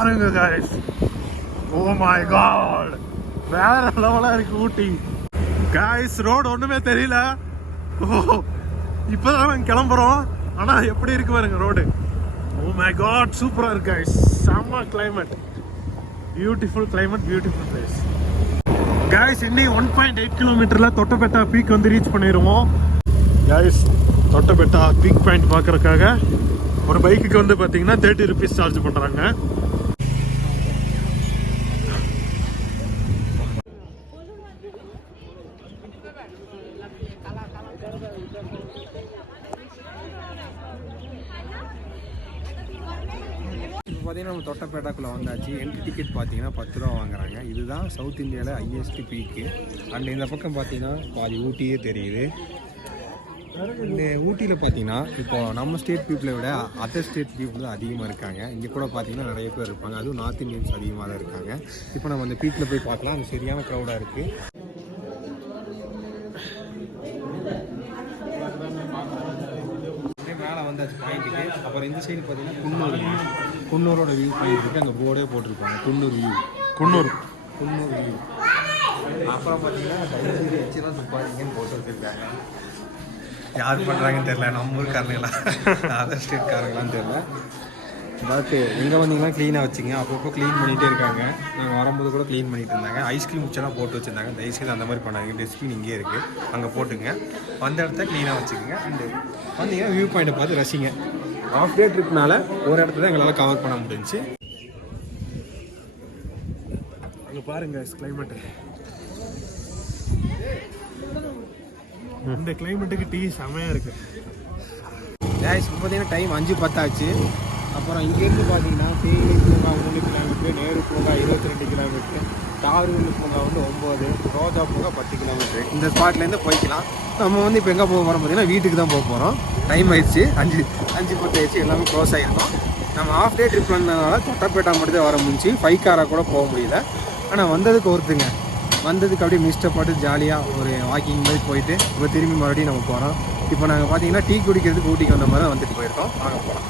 பாருங்க guys. Oh my god. வேற லெவலா இருக்கு ஊட்டி. गाइस ரோட் ஒண்ணுமே தெரியல. இப்பதான் நாங்க கிளம்புறோம். ஆனா எப்படி இருக்கு பாருங்க ரோடு. Oh my god, சூப்பரா இருக்கு गाइस. செம்ம climate. Beautiful climate, beautiful place. Guys இன்னி 1.8 கிலோமீட்டர்ல தொட்டபெட்டா பீக் வந்து ரீச் பண்ணிடுவோம். गाइस தொட்டபெட்டா பீக் பாயிண்ட் பார்க்கறதுக்காக ஒரு பைக்குக்கு வந்து பாத்தீங்கன்னா 30 rupees சார்ஜ் பண்றாங்க. இப்போ பார்த்தீங்கன்னா நம்ம தொட்டபெட்டாக்குள்ளே வந்தாச்சு. என்ட்ரி டிக்கெட் பார்த்தீங்கன்னா 10 ரூபா வாங்குறாங்க. இதுதான் சவுத் இந்தியாவில் ஹையஸ்ட் பீக்கு. அண்ட் இந்த பக்கம் பார்த்தீங்கன்னா பாதி ஊட்டியே தெரியுது. இந்த ஊட்டியில் பார்த்தீங்கன்னா இப்போ நம்ம ஸ்டேட் பீப்புளை விட அதர் ஸ்டேட் பீப்புள் தான் அதிகமாக இருக்காங்க. இங்கே கூட பார்த்தீங்கன்னா நிறைய பேர் இருப்பாங்க. அதுவும் நார்த் இந்தியன்ஸ் அதிகமாக தான் இருக்காங்க. இப்போ நம்ம அந்த பீக்கில் போய் பார்க்கலாம். அது சரியான க்ரௌடாக இருக்குது. மேலே வந்தாச்சு பாயிண்ட்டுக்கு. அப்புறம் இந்த சைடு பார்த்தீங்கன்னா குன்னூரோட வியூ பாயிண்ட் இருக்குது. அங்கே போர்டே போட்டிருப்பாங்க குன்னூர் வியூ. குன்னூர் வியூ. அப்புறம் பார்த்தீங்கன்னா டைரி வச்சு தான் துப்பாதீங்கன்னு போட்டு வச்சுருக்காங்க. யார் பண்ணுறாங்கன்னு தெரில. நம்ம ஊருக்காரங்களா அதர் ஸ்டேட்காரங்களான்னு தெரில. பட் எங்கே வந்தீங்கன்னா க்ளீனாக வச்சுங்க. அப்பப்போ க்ளீன் பண்ணிகிட்டே இருக்காங்க. நாங்கள் வரும்போது கூட க்ளீன் பண்ணிகிட்டு இருந்தாங்க. ஐஸ்கிரீம் முச்செல்லாம் போட்டு வச்சுருந்தாங்க. தயவுசெய்து அந்த மாதிரி பண்ணாங்க. டஸ்ட்பின் இங்கே இருக்குது, அங்கே போட்டுங்க. வந்த இடத்த க்ளீனாக வச்சுக்கோங்க. அண்டு வந்தீங்கன்னா வியூ பாயிண்ட்டை பார்த்து ரசிங்க. ஆஃப் டே ட்ரிப்னால ஒரு இடத்துல எங்களால் கவர் பண்ண முடிஞ்சிச்சு. அங்கே பாருங்க கிளைமேட்டு. இந்த கிளைமேட்டுக்கு டீ செமையாக இருக்குது. இப்போ பார்த்தீங்கன்னா டைம் 5:10 ஆச்சு. அப்புறம் இங்கேருந்து பார்த்தீங்கன்னா தேயிலை பூங்கா 3 கிலோமீட்டரு, நேரு பூங்கா 22 கிலோமீட்டரு, தாரூர் பூங்கா வந்து 9, ரோஜா பூங்கா 10 கிலோமீட்டரு. இந்த ஸ்பாட்லேருந்து போய்க்கலாம். நம்ம வந்து இப்போ எங்கே போக போகிறோம் பார்த்தீங்கன்னா வீட்டுக்கு தான் போக போகிறோம். டைம் ஆயிடுச்சு. 5:10 ஆயிடுச்சு. எல்லாமே க்ளோஸ் ஆகிருக்கோம். நம்ம ஆஃப் டே ட்ரிப் வந்ததுனால தொட்டபெட்டா மட்டும் தான் வர முடிஞ்சு. 5 காராக கூட போக முடியல. ஆனால் வந்ததுக்கு ஒருத்துங்க வந்ததுக்கு அப்படியே மிஸ்டப்பட்டு ஜாலியாக ஒரு வாக்கிங் மாதிரி போயிட்டு இப்போ திரும்பி மறுபடியும் நம்ம போகிறோம். இப்போ நாங்கள் பார்த்தீங்கன்னா டீ குடிக்கிறதுக்கு ஊட்டிக்கு வந்த மாதிரி தான் வந்துட்டு போயிருக்கோம். வாங்க போகிறோம்.